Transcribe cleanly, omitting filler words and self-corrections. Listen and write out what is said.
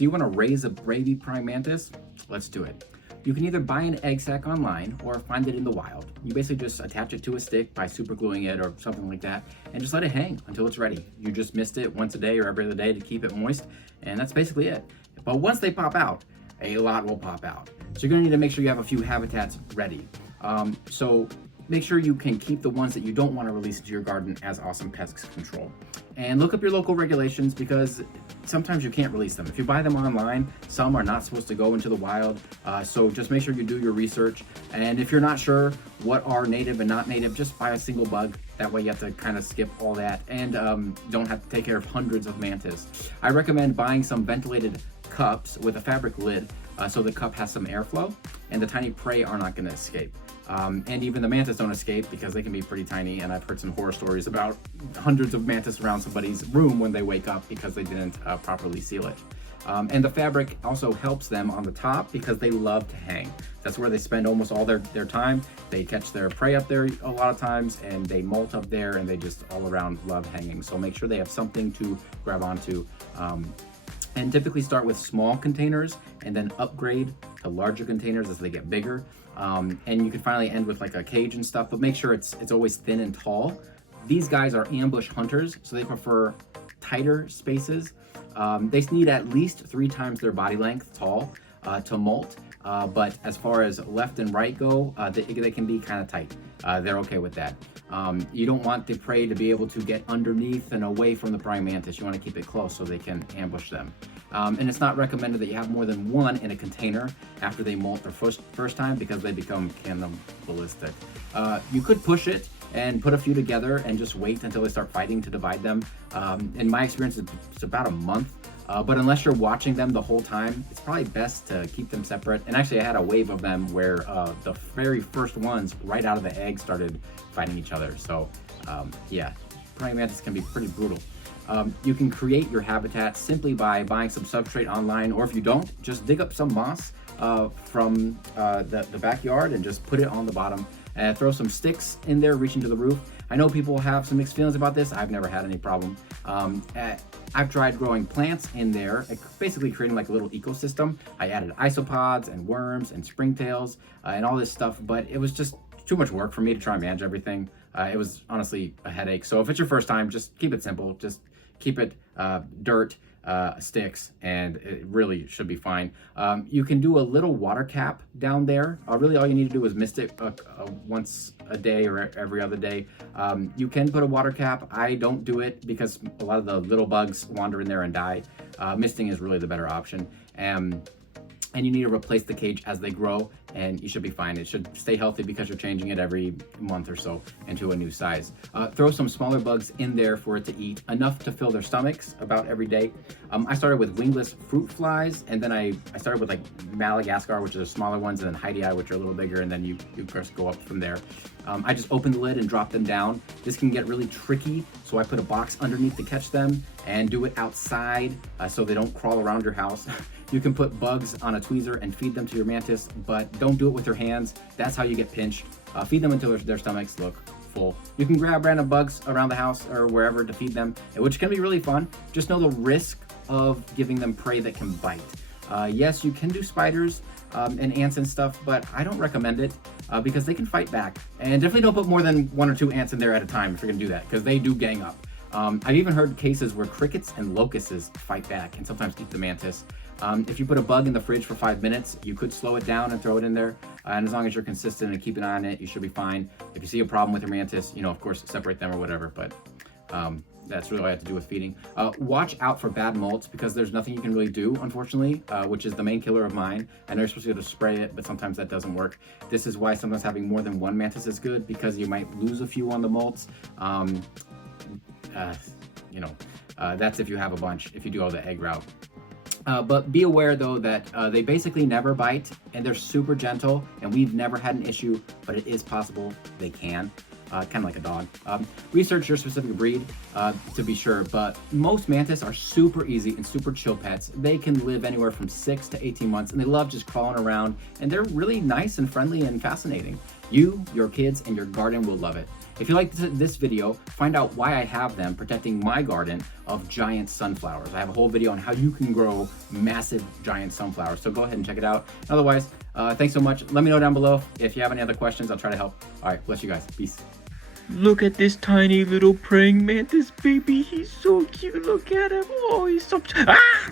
So you want to raise a baby praying mantis? Let's do it. You can either buy an egg sac online or find it in the wild. You basically just attach it to a stick by super gluing it or something like that, and just let it hang until it's ready. You just mist it once a day or every other day to keep it moist, and that's basically it. But once they pop out, a lot will pop out. So you're gonna need to make sure you have a few habitats ready. So make sure you can keep the ones that you don't want to release into your garden as awesome pest control. And look up your local regulations, because sometimes you can't release them. If you buy them online, some are not supposed to go into the wild. So just make sure you do your research. And if you're not sure what are native and not native, just buy a single bug. That way you have to kind of skip all that and don't have to take care of hundreds of mantis. I recommend buying some ventilated cups with a fabric lid, so the cup has some airflow and the tiny prey are not going to escape. And even the mantis don't escape because they can be pretty tiny, and I've heard some horror stories about hundreds of mantis around somebody's room when they wake up because they didn't properly seal it. And the fabric also helps them on the top because they love to hang. That's where they spend almost all their time. They catch their prey up there a lot of times, and they molt up there, and they just all around love hanging. So make sure they have something to grab onto. And typically start with small containers and then upgrade to larger containers as they get bigger. And you can finally end with like a cage and stuff, but make sure it's always thin and tall. These guys are ambush hunters, so they prefer tighter spaces. They need at least 3 times their body length tall to molt. But as far as left and right go, they can be kind of tight. They're okay with that. You don't want the prey to be able to get underneath and away from the praying mantis. You want to keep it close so they can ambush them. And it's not recommended that you have more than one in a container after they molt their first time, because they become cannibalistic. You could push it and put a few together and just wait until they start fighting to divide them. In my experience, it's about a month. But unless you're watching them the whole time, it's probably best to keep them separate. And actually, I had a wave of them where the very first ones right out of the egg started fighting each other. So yeah, praying mantis can be pretty brutal. You can create your habitat simply by buying some substrate online, or if you don't, just dig up some moss from the backyard and just put it on the bottom. And throw some sticks in there reaching to the roof. I know people have some mixed feelings about this. I've never had any problem. I've tried growing plants in there, basically creating like a little ecosystem. I added isopods and worms and springtails and all this stuff, but it was just too much work for me to try and manage everything. It was honestly a headache. So if it's your first time, just keep it simple. Just keep it dirt, sticks, and it really should be fine. You can do a little water cap down there. Really all you need to do is mist it once a day or every other day. You can put a water cap. I don't do it because a lot of the little bugs wander in there and die. Misting is really the better option. And you need to replace the cage as they grow, and you should be fine. It should stay healthy because you're changing it every month or so into a new size. Throw some smaller bugs in there for it to eat, enough to fill their stomachs about every day. I started with wingless fruit flies, and then I started with like Madagascar, which are the smaller ones, and then Haidii, which are a little bigger, and then you just go up from there. I just opened the lid and dropped them down. This can get really tricky, so I put a box underneath to catch them and do it outside so they don't crawl around your house. You can put bugs on a tweezer and feed them to your mantis, but don't do it with your hands. That's how you get pinched. Feed them until their stomachs look full. You can grab random bugs around the house or wherever to feed them, which can be really fun. Just know the risk of giving them prey that can bite. Yes, you can do spiders and ants and stuff, but I don't recommend it because they can fight back. And definitely don't put more than 1 or 2 ants in there at a time if you're gonna do that, because they do gang up. I've even heard cases where crickets and locusts fight back and sometimes eat the mantis. If you put a bug in the fridge for 5 minutes, you could slow it down and throw it in there. And as long as you're consistent and keep an eye on it, you should be fine. If you see a problem with your mantis, of course, separate them or whatever, but that's really all I have to do with feeding. Watch out for bad molts, because there's nothing you can really do, unfortunately, which is the main killer of mine. I know you're supposed to go to spray it, but sometimes that doesn't work. This is why sometimes having more than one mantis is good, because you might lose a few on the molts. That's if you have a bunch, if you do all the egg route. But be aware though that they basically never bite, and they're super gentle, and we've never had an issue, but it is possible they can. Kind of like a dog. Research your specific breed to be sure, but most mantis are super easy and super chill pets. They can live anywhere from 6 to 18 months, and they love just crawling around, and they're really nice and friendly and fascinating. You, your kids, and your garden will love it. If you like this video, find out why I have them protecting my garden of giant sunflowers. I have a whole video on how you can grow massive giant sunflowers, so go ahead and check it out. Otherwise, thanks so much. Let me know down below if you have any other questions. I'll try to help. All right, bless you guys. Peace. Look at this tiny little praying mantis baby. He's so cute. Look at him. Oh, he's so... Ah!